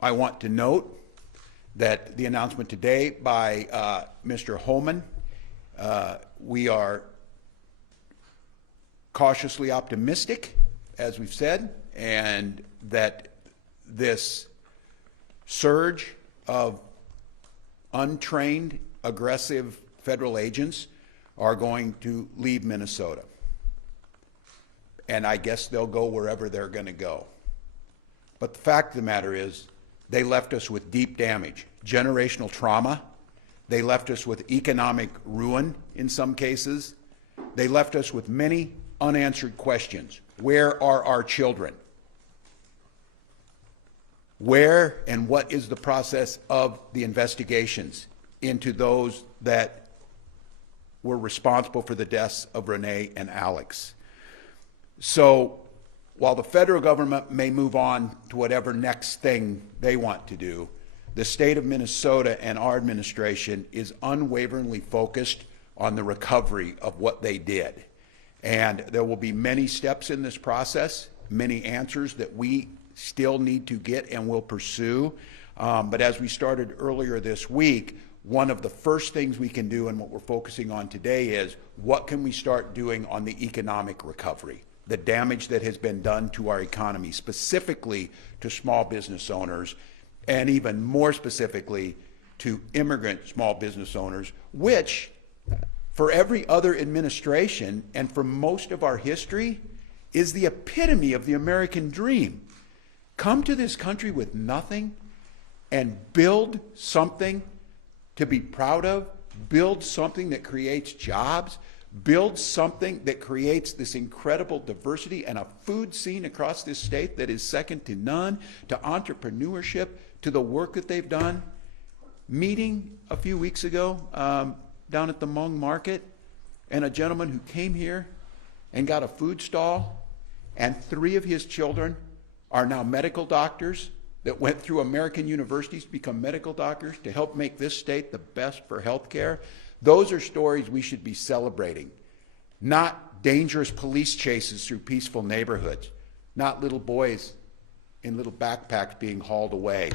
I want to note that the announcement today by Mr. Holman, we are cautiously optimistic, as we've said, and that this surge of untrained, aggressive federal agents are going to leave Minnesota. And I guess they'll go wherever they're going to go. But the fact of the matter is, they left us with deep damage, generational trauma. They left us with economic ruin in some cases. They left us with many unanswered questions. Where are our children? Where and what is the process of the investigations into those that were responsible for the deaths of Renee and Alex? So while the federal government may move on to whatever next thing they want to do, the state of Minnesota and our administration is unwaveringly focused on the recovery of what they did. And there will be many steps in this process, many answers that we still need to get and will pursue. But as we started earlier this week, one of the first things we can do and what we're focusing on today is what can we start doing on the economic recovery, the damage that has been done to our economy, specifically to small business owners, and even more specifically to immigrant small business owners, which for every other administration and for most of our history is the epitome of the American dream. Come to this country with nothing and build something to be proud of, build something that creates jobs, build something that creates this incredible diversity and a food scene across this state that is second to none, to entrepreneurship, to the work that they've done. Meeting a few weeks ago down at the Hmong market, and a gentleman who came here and got a food stall, and 3 of his children are now medical doctors that went through American universities to become medical doctors to help make this state the best for health care. Those are stories we should be celebrating, not dangerous police chases through peaceful neighborhoods, not little boys in little backpacks being hauled away,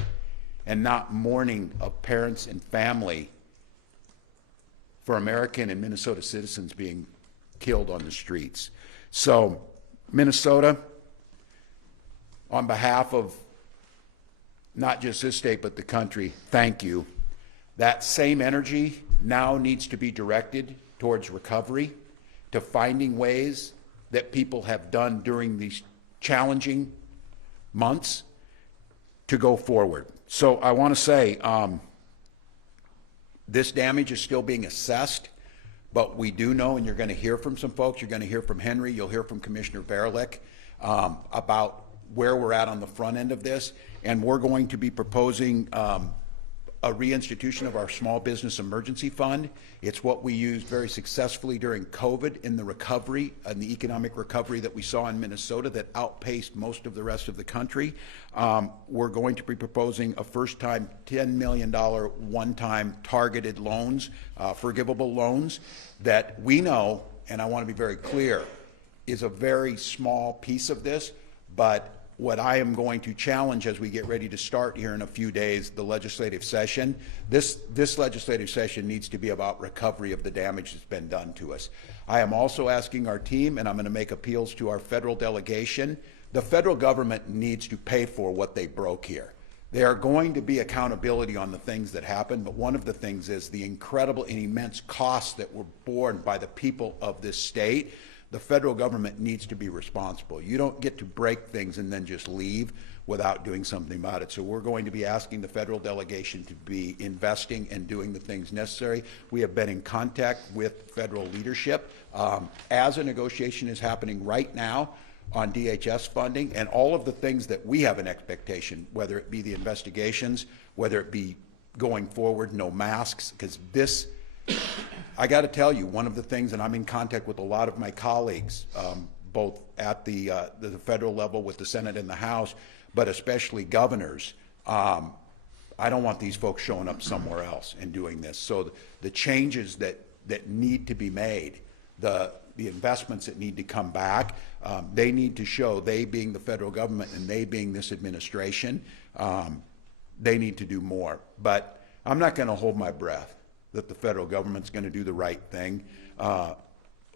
and not mourning of parents and family for American and Minnesota citizens being killed on the streets. So, Minnesota, on behalf of not just this state but the country, thank you. That same energy now needs to be directed towards recovery, to finding ways that people have done during these challenging months to go forward. So I want to say this damage is still being assessed, but we do know, and you're going to hear from some folks, you're going to hear from Henry, you'll hear from Commissioner Verlick about where we're at on the front end of this, and we're going to be proposing a reinstitution of our Small Business Emergency Fund. It's what we used very successfully during COVID in the recovery and the economic recovery that we saw in Minnesota that outpaced most of the rest of the country. We're going to be proposing a first-time $10 million one-time targeted loans, forgivable loans that we know, and I want to be very clear, is a very small piece of this, but what I am going to challenge as we get ready to start here in a few days, the legislative session, this legislative session needs to be about recovery of the damage that's been done to us. I am also asking our team, and I'm going to make appeals to our federal delegation, the federal government needs to pay for what they broke here. There are going to be accountability on the things that happen, but one of the things is the incredible and immense costs that were borne by the people of this state. The federal government needs to be responsible. You don't get to break things and then just leave without doing something about it. So we're going to be asking the federal delegation to be investing and doing the things necessary. We have been in contact with federal leadership as a negotiation is happening right now on DHS funding and all of the things that we have an expectation, whether it be the investigations, whether it be going forward, no masks, because this, I got to tell you, one of the things, and I'm in contact with a lot of my colleagues, both at the federal level with the Senate and the House, but especially governors. I don't want these folks showing up somewhere else and doing this. So the changes that need to be made, the investments that need to come back, they need to show, they being the federal government and they being this administration, they need to do more. But I'm not going to hold my breath that the federal government's going to do the right thing.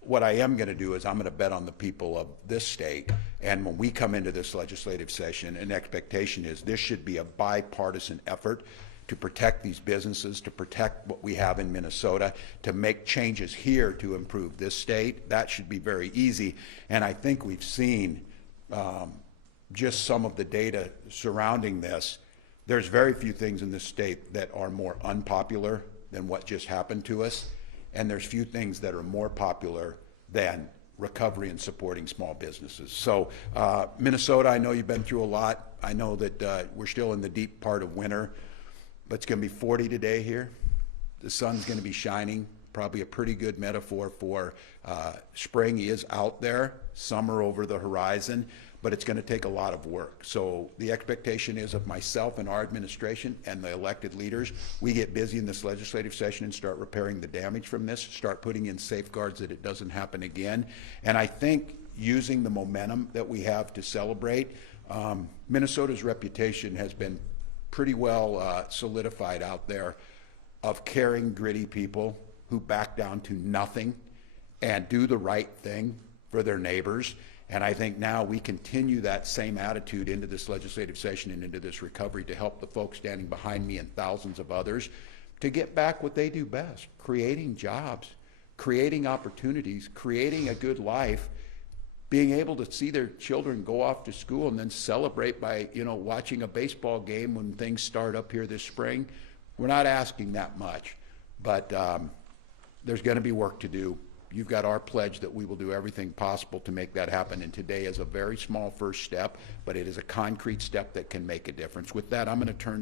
What I am going to do is I'm going to bet on the people of this state, and when we come into this legislative session, an expectation is this should be a bipartisan effort to protect these businesses, to protect what we have in Minnesota, to make changes here to improve this state. That should be very easy, and I think we've seen just some of the data surrounding this. There's very few things in this state that are more unpopular than what just happened to us, and there's few things that are more popular than recovery and supporting small businesses. So Minnesota, I know you've been through a lot. I know that we're still in the deep part of winter, but it's going to be 40 today here. The sun's going to be shining, probably a pretty good metaphor for spring is out there, summer over the horizon, but it's going to take a lot of work. So the expectation is of myself and our administration and the elected leaders, we get busy in this legislative session and start repairing the damage from this, start putting in safeguards that it doesn't happen again. And I think using the momentum that we have to celebrate, Minnesota's reputation has been pretty well solidified out there of caring, gritty people who back down to nothing and do the right thing for their neighbors. And I think now we continue that same attitude into this legislative session and into this recovery to help the folks standing behind me and thousands of others to get back what they do best, creating jobs, creating opportunities, creating a good life, being able to see their children go off to school and then celebrate by, watching a baseball game when things start up here this spring. We're not asking that much, but there's going to be work to do. You've got our pledge that we will do everything possible to make that happen, and today is a very small first step, but it is a concrete step that can make a difference. With that, I'm going to turn